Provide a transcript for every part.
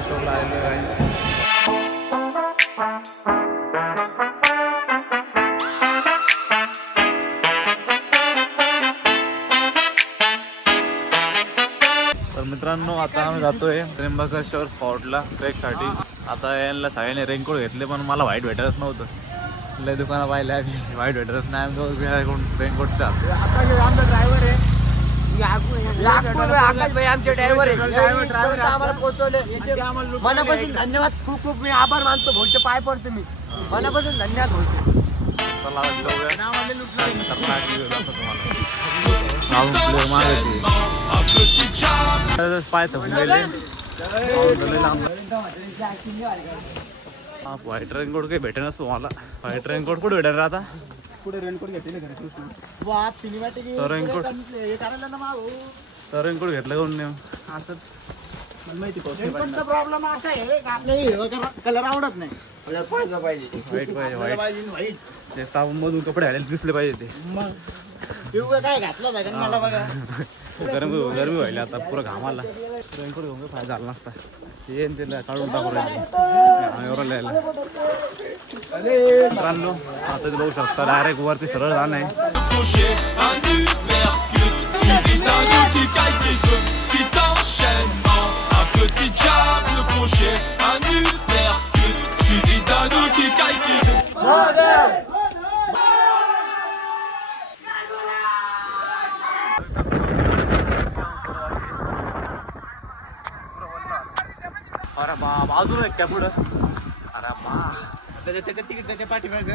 त्र्यंबकेश्वरला आलेलो आहे. तर मित्रांनो आता आम्ही जातोय त्र्यंबकेश्वर फोर्टला ट्रेकसाठी. आता यांना सगळ्यांनी रेनकोट घेतले पण मला व्हाईट भेटतच नव्हतं. लय दुकानं पाहिलं आम्ही, व्हाईट भेटतच नाही. आमचं रेनकोटचा आता आमचा ड्रायव्हर आहे आकाश भाई, आमचे ड्रायव्हर आहे. आम्हाला पोहोचवले, मनापासून धन्यवाद. खूप खूप मी आभार मानतो. भाऊचे पाय पडतो मी, मनापासून धन्यवाद भाऊचे. चला पाय थकून गेले. व्हाईट रेनकोट काही भेटे नसतो मला. व्हाईट रेनकोट कुठे भेटेल आता? पुढे रेनकोट घेतले रेनकोट घेतलं कोण असं माहिती. प्रॉब्लेम असा आहे का आपल्याला कलर आवडत नाही. व्हाईट पाहिजे, व्हाईट ते तापून मधून कपडे आलेले दिसले पाहिजे. ते मग काय घातलं जागा मला बघा. गरमी व्हायला आता पुरं घामाला. रेनकोट घेऊन फायदा झाला नसता. हे त्याला काढून टाकू राहिले. मित्रांनो आता ते बघू शकता डायरेक्ट वरती सरळ जाणं आहे. अरे बाजूला एक काय पुढं? अरे त्याच्या तिकीट त्याच्या पाठीमाग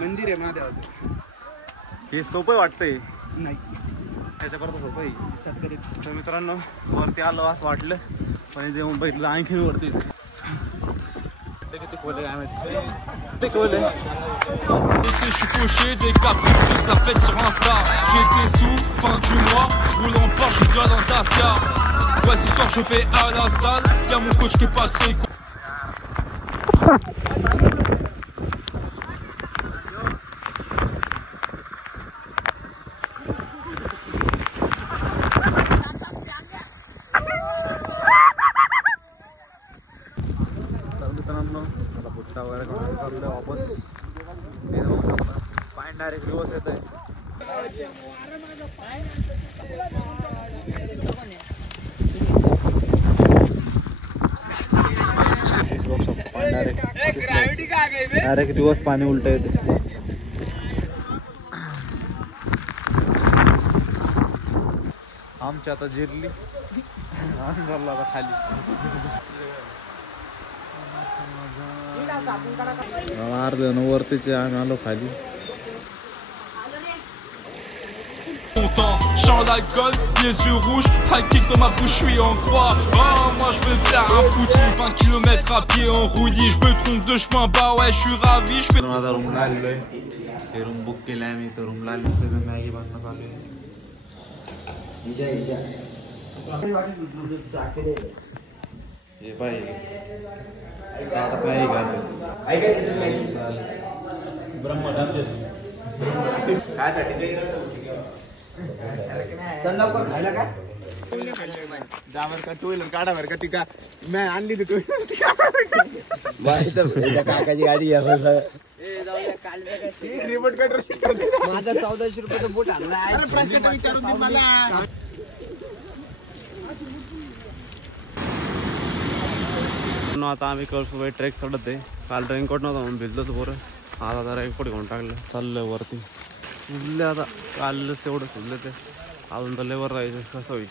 मंदिर आहे महादेवाचं. हे सोपं वाटतंय. नाही त्याच्याकरता सोपं आहे. तर मित्रांनो वरती आलो असं वाटलं पण इथे मुंबईतलं आणखी वरती किती खोले काय माहिती. ते खोले Je suis fauché, des capricieux, la fête sur Insta. J'ai été sous, fin du mois, je roule en Porsche, je rigole en Dacia. Ouais, ce soir je vais à la salle, y'a mon coach qui est pas très cool. मला पुट्टा वगैरे करून वापस पाय direct दिवस येत आहे. Direct दिवस पाणी उलट येते. आमची आता जिरली झालं आता खाली. अर्ध्या वरतीचे आम्ही आलो खाली. Chant l'alcool, les yeux rouges, high kick dans ma bouche, je suis en croix. Oh, moi je veux faire un footing, 20 km à pied en roulis. Je me trompe de chemin, bah ouais, je suis ravi. Je fais. आता रूमला आलेलो आहे. हे room book केलं आहे मी. तर रूमला आले मॅगी बनणं चालू आहे. हे पाहिजे आता काय घालतो खायला काय जावर का टू व्हीलर काढा बरं का. ती का मी आणली ती टू व्हीलर काकाची गाडी रिमोट कंट्रोल. माझा 1400 रुपयाचा बोट आणला. प्रश्न विचारून मला. आता आम्ही कळसुबाई ट्रेक चढत आहे. काल रेनकोट नव्हता म्हणून भिजलो तर बरं. आज आता रेनकोट घेऊन टाकलं. चाललंय वरती. सुजले आता. कालच एवढं सुजलं ते अजून तर लेवर राहायचं कसं होईल.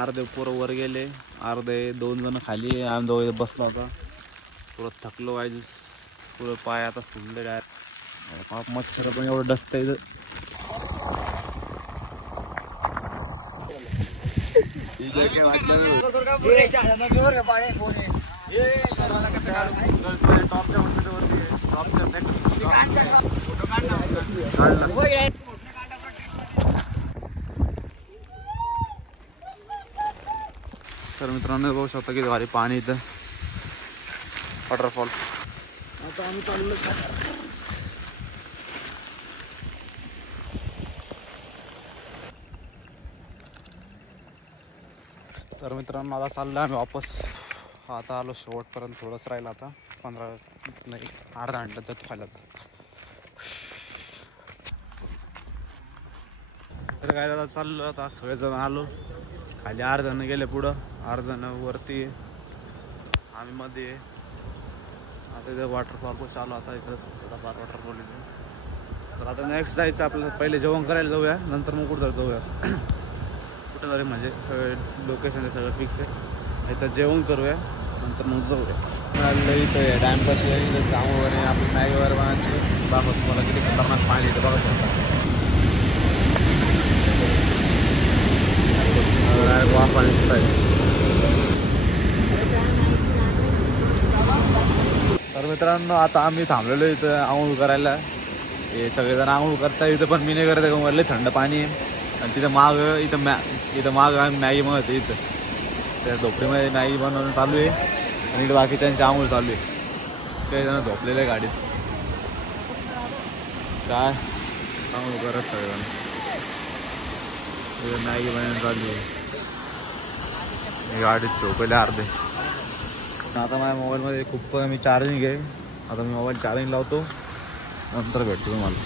अर्धे पोरं वर गेले, अर्धे 2 जण खाली. आम्ही दोघे बसलो होता. पुरं थकलो पाहिजे. पुरं पाय आता सुटले डायरेक्ट. मच्छर पण एवढं डसत आहे. तर मित्रांनो बघू शकता की भारी पाणी इथं वॉटरफॉल. आता आम्ही चाललो. तर मित्रांनो आता चाललो आम्ही वापस. आता आलो शेवटपर्यंत. थोडंच राहिलं आता 15 नाही अर्धा घंटा तर खायला. तर काय आता चाललो. आता सगळेजण आलो खाली. 8 जण गेले पुढं, 8 जण वरती, आम्ही मध्ये. आता इथं वॉटरफॉल पण चालू. आता इथं थोडाफार वॉटरफॉल इथे. तर आता नेक्स्ट जायचं आपल्याला. पहिले जेवण करायला जाऊया, नंतर मग कुठं जाऊया. कुठं तरी म्हणजे सगळे लोकेशन सगळं फिक्स आहे. इथं जेवण करूया, नंतर मग जाऊया. इथं टाइमपास इथं काम वगैरे आपली मॅगी वगैरे बनायची. बाबा तुम्हाला किती खतरनाक पाणी इथं बघा. पाणी दिसत. तर मित्रांनो आता आम्ही थांबलेलो इथं आंघोळ करायला. हे सगळेजण आंघोळ करता. इथं पण मी नाही करत आहे, वरले थंड पाणी आहे. आणि तिथं माग इथं माग आम्ही मॅगी बनवतो. इथं त्या झोपडीमध्ये मॅगी बनवणं चालू आहे. आणि इकडे बाकीच्यांची आंघोळ चालू आहे. काही जण झोपलेले आहे गाडीत. काय आंघोळ करत सगळेजण. इथं मॅगी बनवणं चालू आहे. गाडीत झोपले अर्धे. आता माझ्या मोबाईलमध्ये खूप मी चार्जिंग आहे. आता मी मोबाईल चार्जिंग लावतो, नंतर भेटतो तुम्हाला.